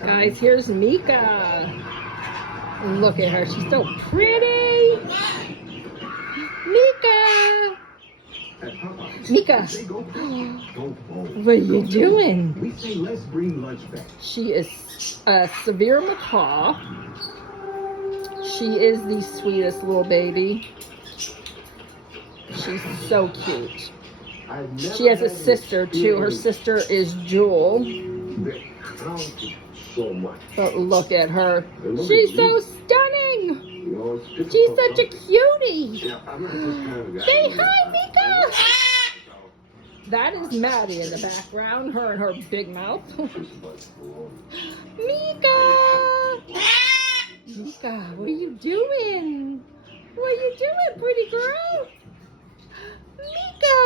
Guys, here's Mika. Look at her. She's so pretty. Mika. Mika. What are you doing? She is a severe macaw. She is the sweetest little baby. She's so cute. She has a sister too. Her sister is Jewel. But look at her. She's so stunning. She's such a cutie. Say hi, Mika. That is Maddie in the background. Her and her big mouth. Mika. Mika, what are you doing? What are you doing, pretty girl? Mika.